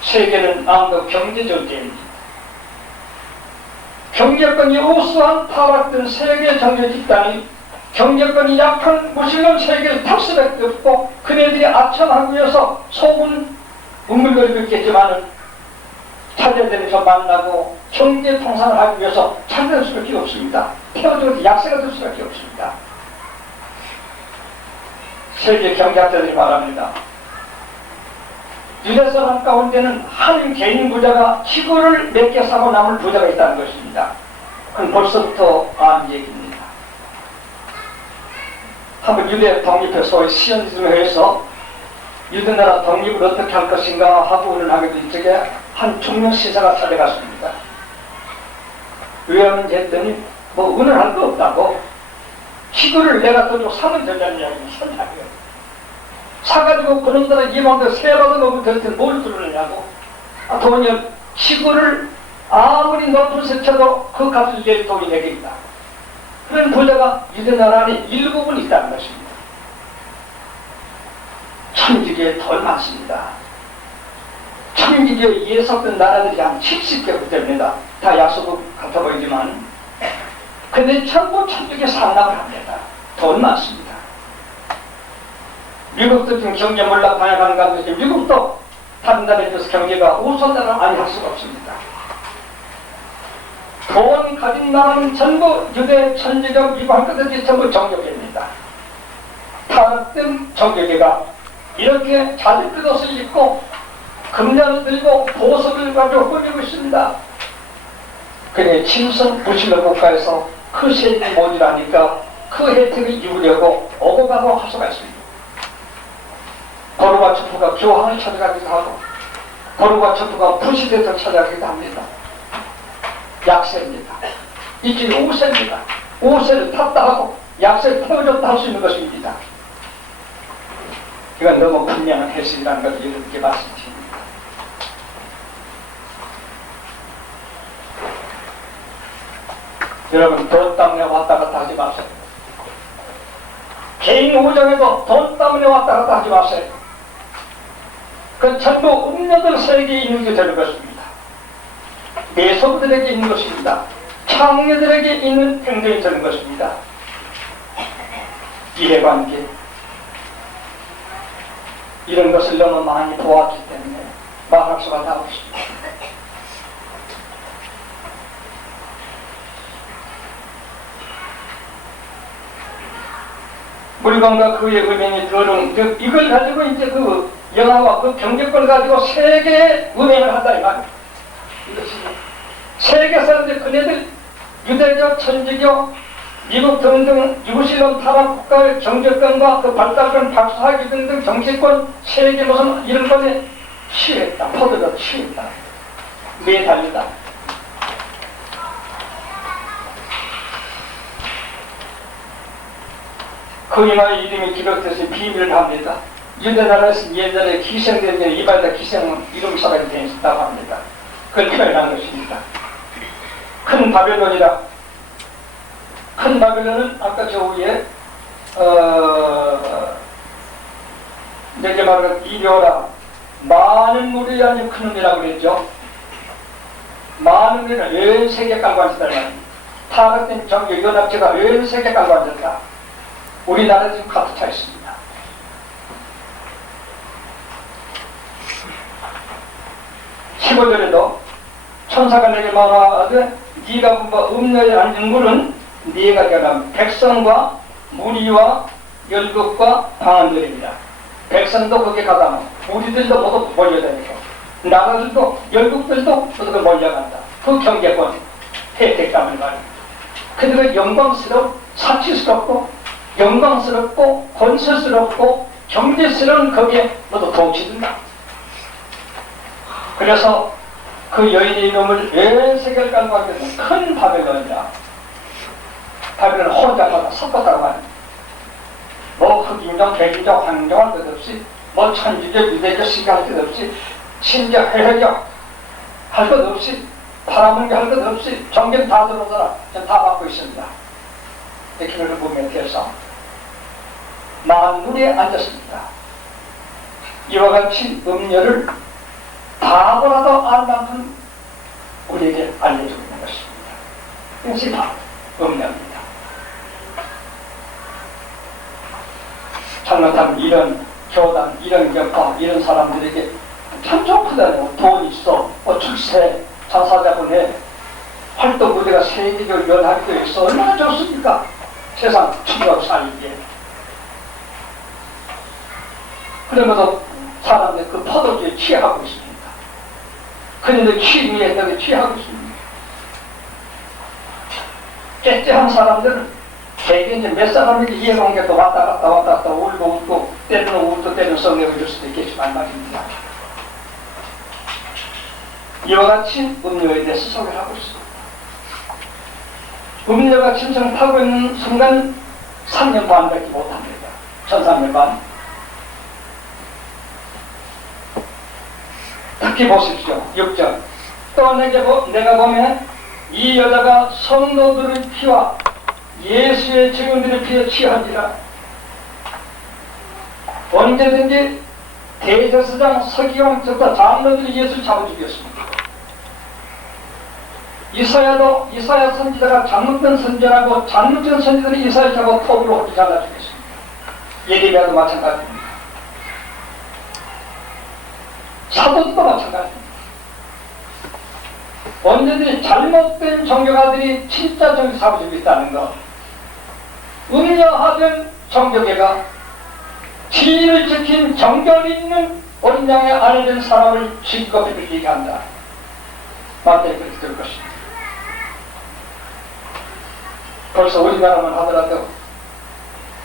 세계는 아무도 경제존재입니다. 경제권이 우수한 타락된 세계 경제 집단이 경제권이 약한 무신론 세계를 탑 수밖에 없고 그네들이 아첨하기 위해서 소문 웅글거리고 있겠지만은 차례되면서 만나고 경제 통상을 하기 위해서 찾을 수밖에 없습니다. 태어져서 약세가 될 수밖에 없습니다. 세계 경제학자들이 말합니다. 유대 사람 가운데는 한 개인 부자가 시골을 몇 개 사고 남을 부자가 있다는 것입니다. 그건 벌써부터 아는 얘기입니다. 한번 유대 독립회 소위 시언니즘회에서 유대나라 독립을 어떻게 할 것인가 하고 의논하게 된 적에 한 중년 시사가 찾아갔습니다. 왜 하는지 했더니 뭐 의논할 거 없다고 시골을 내가 더 좀 사면 되자는 이야기를 한다고요. 사가지고 그놈들아 이만큼 세받은 거고 도대체 뭘 들으느냐고. 돈이 시골을 아무리 높은 세쳐도 그 값을 낼 돈이 되겠다. 그런 부자가 유대나라 안에 일부분 있다는 것입니다. 천주교에 덜 많습니다. 천주교에 예속된 나라들이 한 70개 됩니다. 다 약속은 같아 보이지만 근데 전부 천주교 상납을 합니다. 덜 많습니다. 미국도 지금 경제 몰락 방향하는 가운데 미국도 다른 나라에 비해서 경제가 우선나라 아니할 수가 없습니다. 돈 가진 나라는 전부 유대, 천주교, 미국 한꺼번에 전부 종교계입니다. 타락된 종교계가 이렇게 자주 뜯어서 입고 금전을 들고 보석을 가지고 꾸미고 있습니다. 그래 침성 무신론 국가에서 그 세력이 모자라니까 그 혜택을 입으려고 오고 가고 할 수가 있습니다. 고르바초프가 교황을 찾아가기도 하고 고르바초프가 부시대도 찾아가기도 합니다. 약세입니다. 이게 우세입니다. 우세를 탔다 하고 약세를 태워줬다 할 수 있는 것입니다. 이건 너무 분명한 해석이라는 것을 이렇게 말씀드립니다. 여러분 돈 때문에 왔다 갔다 하지 마세요. 개인 우정에도 돈 때문에 왔다 갔다 하지 마세요. 그 전부 음녀들 세계에 있는 게 되는 것입니다. 매소들에게 있는 것입니다. 창녀들에게 있는 행동이 되는 것입니다. 이해관계 이런 것을 너무 많이 보았기 때문에 말할 수가 다 없습니다. 물건과 그의 은행이 더러운 이걸 가지고 이제 그 영화와 그 경제권을 가지고 세계에 은행을 한다 이 말이에요. 이것이 세계 사람들 그네들 유대교, 천주교, 미국 등등 유실론 타락 국가의 경제권과 그 발달권 박사학위 등등 정치권 세계 무슨 이런 것에 취했다. 포도가 취했다. 매달리다. 그 이마의 이름이 기록돼서 비밀을 합니다. 유대나라에서 옛날에 기생된 이발다 기생은 이름사가 되어 있다고 합니다. 그걸 표현한 것입니다. 큰 바벨론이라. 큰 바벨론은 아까 저 위에 내게 말하는 이려라 많은 물이 아닌 큰 놈이라고 그랬죠. 많은 물이는 연 세계 깔고 앉았다. 타락된 정교 연합체가 연 세계 깔고 앉았다. 우리나라 지금 가득 차 있습니다. 시골들에도 천사가 내게 말하되 네가 본바 음녀에 앉은 물은 네가 결함 백성과 무리와 열국과 방언들입니다. 백성도 거기에 가다 무리들도 모두 몰려다니고 나라들도 열국들도 모두 몰려간다. 그 경제권 혜택 때문에 말입니다. 근데 그 영광스럽고 사치스럽고 영광스럽고 권세스럽고 경제스러운 거기에 모두 동치된다. 그래서 그 여인의 이름을 왜 세계를 깔고 하게 되면 큰 바벨론이다. 바벨론은 혼자 가다 섞었다고 합니다. 뭐 흑인종, 백인종, 황인종 할 것 없이 뭐 천주교, 유대교, 시교 할 것 없이 심지어 해외교 할 것 없이 팔아먹는 게 할 것 없이 종교는 다 들어오더라. 전 다 받고 있습니다. 이렇게 그걸 보면 돼서 만물에 앉았습니다. 이와 같이 음료를 바보라도 알 만큼 우리에게 알려주고 있는 것입니다. 이것이 바로 음료입니다. 잘못하면 이런 교단, 이런 격파, 이런 사람들에게 참 좋거든요. 돈 있어, 출세, 자사자본에 활동 무대가 세계적으로 연합이 되어 있어 얼마나 좋습니까? 세상 충분하고 살기에. 그러면서 사람들 그 포도주에 취하고 있습니다. 그런데 취미에 취하고 있습니다. 깨째한 사람들은 대개 이제 몇 사람에게 이해관계도 왔다 갔다 울고 웃고 때로는 울고 때로는 성령을 줄 수도 있겠지만 말입니다. 이와 같이 음료에 대해서 소개를 하고 있습니다. 음료가 침성을 타고 있는 순간 3년 반밖에 못합니다. 1300년 반. 특히 보십시오. 6절. 또 내가 보면 이 여자가 성도들의 피와 예수의 증인들의 피에 취한지라. 언제든지 대제사장 서기관 저다 장로들이 예수를 잡아 죽였습니다. 이사야 선지자가 잘못된 선지자라고 잘못된 선지자들이 이사야 잡아 톱으로 어떻게 잘라 죽였습니다. 예레미야도 마찬가지입니다. 사도도 마찬가지입니다. 언제든지 잘못된 종교가들이 진짜 종교 잡아주고 있다는 것. 음녀하던 종교계가 진리를 지킨 정결 있는 어린 양의 아내 된 사람을 죽이고 빌리게 한다. 마태에 그렇게 될 것입니다. 벌써 우리나라만 하더라도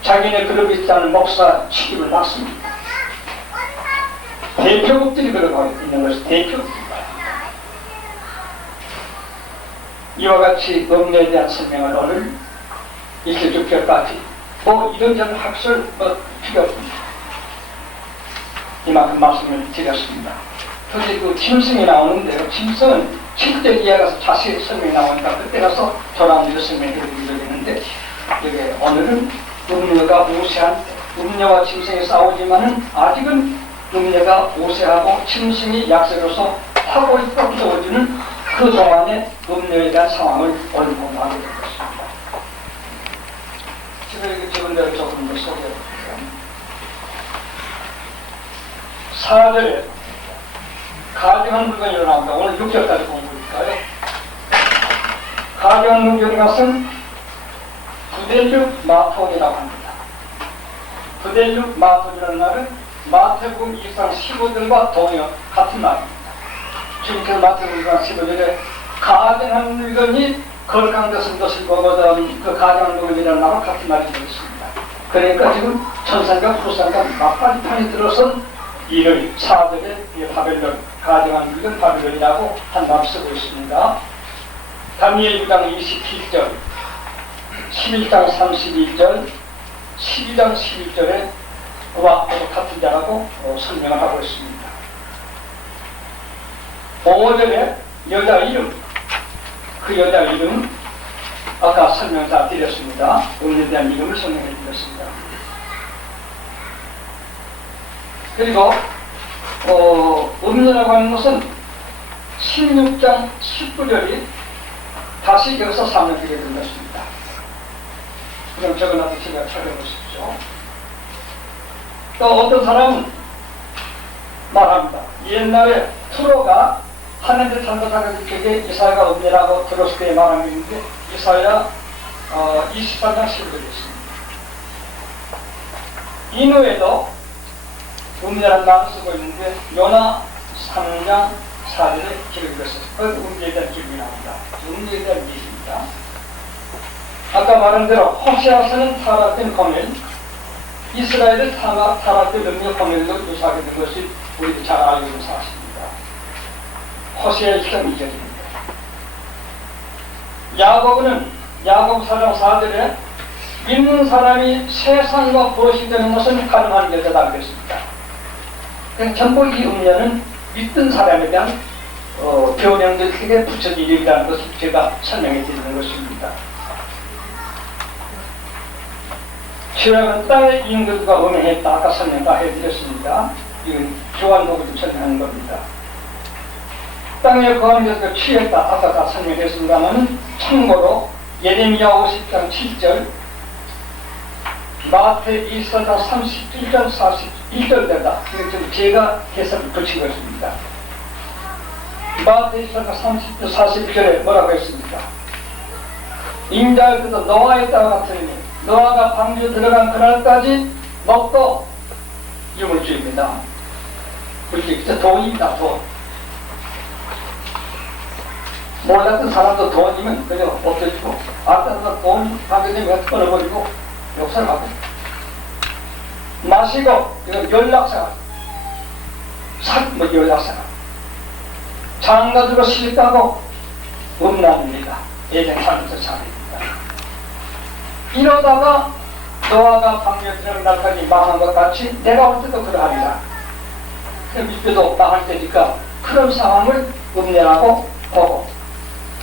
자기네 그룹이 있다는 목사 취급을 받습니다. 대표국들이 그러고 있는 것이 대표국입니다. 이와 같이 음료에 대한 설명을 오늘 1-6절까지 이런저런 학설 필요 없습니다. 이만큼 말씀을 드렸습니다. 그런데 그 짐승이 나오는데요. 짐승은 7절 이하가서 자세히 설명이 나오니까 그때 가서 저랑 설명해 드리기로 했는데 여기 오늘은 음료가 우세한 음료와 짐승이 싸우지만은 아직은 음료가 우세하고 짐승이 약세로서 하고 있고 도와주는 그 동안에 음료에 대한 상황을 오늘 공부하게 될 것입니다. 지금 여기 적은 대로 조금 더 소개해 볼게요. 4절에 가정한 물건이 나옵니다. 오늘 6절까지 공부니까요. 가정한 물건이 것은 부델륙 마톤이라고 합니다. 부델륙 마톤이라는 말은 마태복음 2장 15절과 동요 같은 말입니다. 주님께서 마태복음 2장 15절에 가정한 물건이 거룩한 것을 보거든 그 가정한 물건이라는 말과 같은 말이 되겠습니다. 그러니까 지금 천상과 후상과 맞바리판이 들어선 이를 4절에 바벨론, 가정한 물건 바벨론이라고 한 말 쓰고 있습니다. 다니엘 9장 27절, 11장 32절, 12장 11절에 와 같은 자라고 설명을 하고 있습니다. 5절에 여자 이름, 그 여자 이름 아까 설명 다 드렸습니다. 음료에 대한 이름을 설명해 드렸습니다. 그리고 음료라고 하는 것은 16장 19절이 다시 여기서 설명하게 된 것입니다. 그럼 적어놔서 제가 찾아보십시오. 또 어떤 사람은 말합니다. 옛날에 투로가 하나님의 잘못하게 이사야가 음료라고 들었을 때 말한 게 있는데 이사야 24장 15절이 있습니다. 이후에도 음료라는 말을 쓰고 있는데 요나 3장 4절에 기록이 됐습니다. 그 음료에 대한 기록이 나옵니다. 음료에 대한 얘기입니다. 아까 말한 대로 호세아서는 타락된 고멜, 이스라엘을 타락된 음료 고멜로 유사하게 된 것이 우리도 잘 알고 있는 사실입니다. 호세아의 시험 2절입니다. 야고보는 야고보 4장 4절에 믿는 사람이 세상과 보시 되는 것은 가능한 여자다 그랬습니다. 전부 이 음료는 믿던 사람에 대한 변형들에게 붙여진 이름이라는 것을 제가 설명해 드리는 것입니다. 죄악은 땅의 인들과 음행했다. 아까 설명 다 해드렸습니다. 이건 요한복음을 설명하는 겁니다. 땅에 거하는 것을 취했다. 아까 다 설명했습니다만 참고로 예레미야 50장 7절 마태 1서장 31절 41절 된다. 이건 좀 제가 해석을 붙인 것입니다. 마태 1서장 30절 41절에 뭐라고 했습니까? 인자의 뜻은 노아의 때와 같으니 노아가 방주에 들어간 그날까지 먹고 유물주입니다. 물질, 돈입니다. 돈. 몰랐던 사람도 돈이면 그냥 없어지고 알던 사람 돈 하게 되면 끊어버리고 욕설하고 마시고 이건 연락생활 연락생활 장가들고 실까고 음란입니다. 예전 삶에서 잘입니다. 이러다가 노아가 방주에 들어간 날까지 망한 것 같이 내가 올 때도 그러하리라. 밑에도 망할 때니까 그런 상황을 음녀라고 보고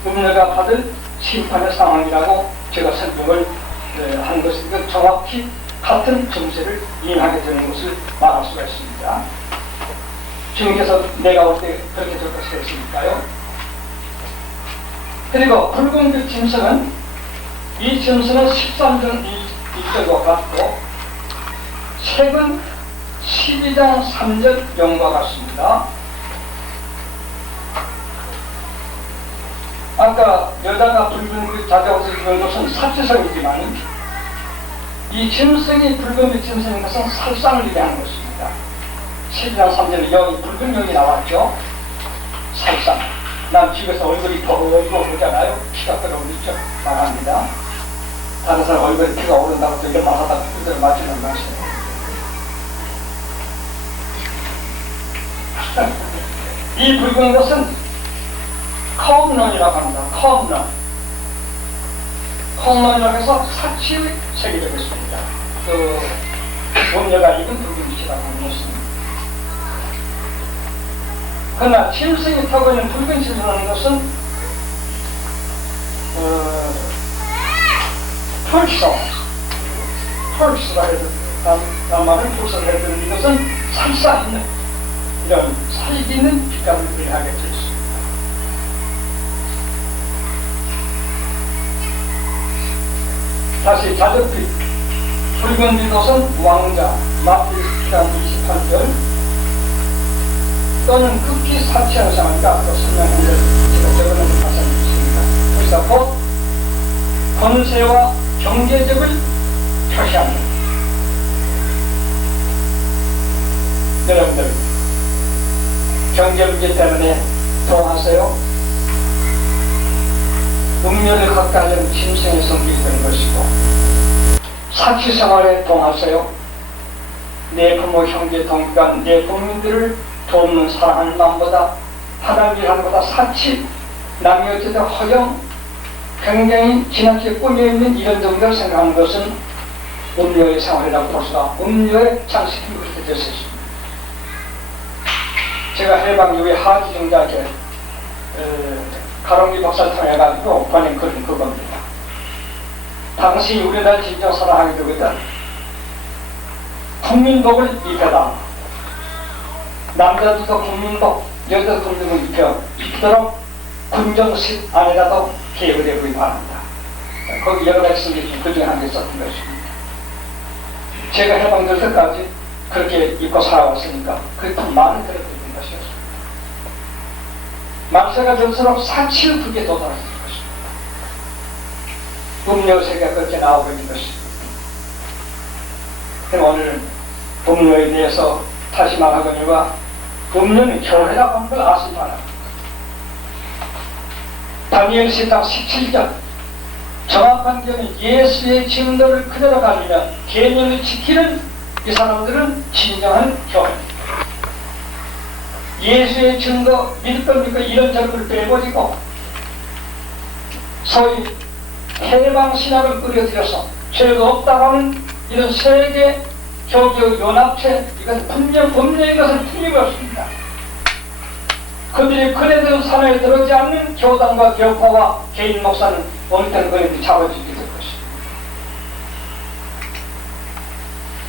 음녀가 받을 심판의 상황이라고 제가 설명을 한 것이니까 정확히 같은 정세를 이해하게 되는 것을 말할 수가 있습니다. 주님께서 내가 올 때 그렇게 될 것을 했으니까요. 그리고 붉은 그 짐승은 이 짐승은 13장 1절과 같고 책은 12장 3절 영과 같습니다. 아까 여자가 붉은 그 자자옷을 입은 것은 사치성이지만 이 짐승이 붉은 그 짐승인 것은 살상을 의미하는 것입니다. 12장 3절에 영이 붉은 영이 나왔죠. 살상. 난 집에서 얼굴이 더울고 그러잖아요. 피가 끓어오르죠. 말합니다. 다른 사람 얼굴에 피가 오른다고 또 이런 말하다가 그대로 맞추는 것이에요. 이 붉은 것은 컴런이라고 합니다. 컴런이라고 해서 사치의 색이 되고 있습니다. 그 몸녀가 입은 붉은 빛이라고 하는 것입니다. 그러나 짐승이 타고 있는 붉은 짐승이라는 것은 펄스라 해도 단말을 펄스라 해도 이것은 살사있는 이런 살기는 빛감을 의미하게 되어 있습니다. 다시 자적빛 붉은 빛옷은 왕자 마태 10장 28절 또는 극히 사치하는 상황이다. 또 설명한 걸 제가 적어놓은 가사를 있습니다. 그래서 곧 권세와 경제적을 표시하는 여러분들 경제 문제 때문에 동하세요. 음료를 갖다 하려는 짐승의 성격이 되는 것이고 사치생활에 동하세요. 내 부모 형제 동간 내 국민들을 돕는 사랑하는 마음보다 하나님 일하는 것보다 사치 남의 어쨌든 허영 굉장히 지나치게 꾸며있는 이런 정도를 생각하는 것은 음료의 생활이라고 볼 수가 음료의 장식이 그렇게 될 수 있습니다. 제가 해방 이후에 하지정자에게 가롱기 박사를 통해가지고 보낸 글은 그겁니다. 당시 우리나라 진정 사랑하게 되거든 국민복을 입혀다. 남자들도 국민복, 여자도 국민복 입히도록 군정식 안에라도 개혁을 해보기 바랍니다. 거기 여러 가지 성격이 그 중에 한 개 있었던 것입니다. 제가 해방될 때까지 그렇게 입고 살아왔으니까 그게 더 많은 그렇게 된 것이었습니다. 만세가 될수록 사치의 극에 도달했을 것입니다. 음료세계가 그렇게 나오고 있는 것입니다. 그럼 오늘 음료에 대해서 다시 말하거니와 음료는 교회라고 하는 걸 아시기 바랍니다. 다니엘 10장 17절 정확한 경우 예수의 증거를 그대로 가리며 계명을 지키는 이 사람들은 진정한 교회입니다. 예수의 증거 믿을 겁니까? 이런 절을 빼버리고 소위 해방신학을 끌어들여서 죄가 없다고 하는 이런 세계 교교 연합체 이건 분명히 것은 틀림없습니다. 그들이 그네들 산에 들어오지 않는 교단과 교파와 개인 목사는 어느 때는 그네들이 잡아주게 될 것입니다.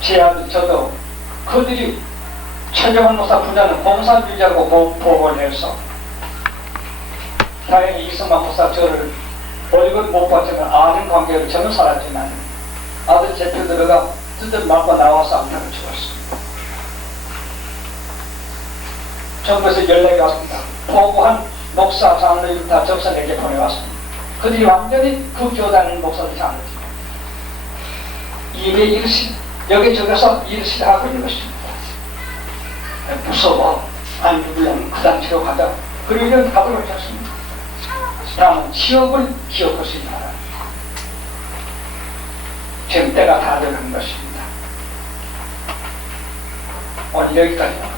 제 아들 저도 그들이 최정환 목사 부자는 공산주의자고 보고를 해서 다행히 이승만 목사 저를 얼굴 못 봤지만 아는 관계로 저는 살았지만 아들 제표 들어가 뜯어맞고 나와서 암살을 죽었습니다. 정부에서 연락이 왔습니다. 보고한 목사 장로를 다 접선에게 보내왔습니다. 그들이 완전히 그 교단의 목사들이 아닙니다. 입에 이르시 여기저기서 이르시다 하고 이것입니다. 무서워. 안 죽으려면 그 단체로 가자. 그리고 이런 답을 하셨습니다. 사람은 지옥을 기억할 수 있는 하나. 지금 때가 다 되는 것입니다. 오늘 여기까지.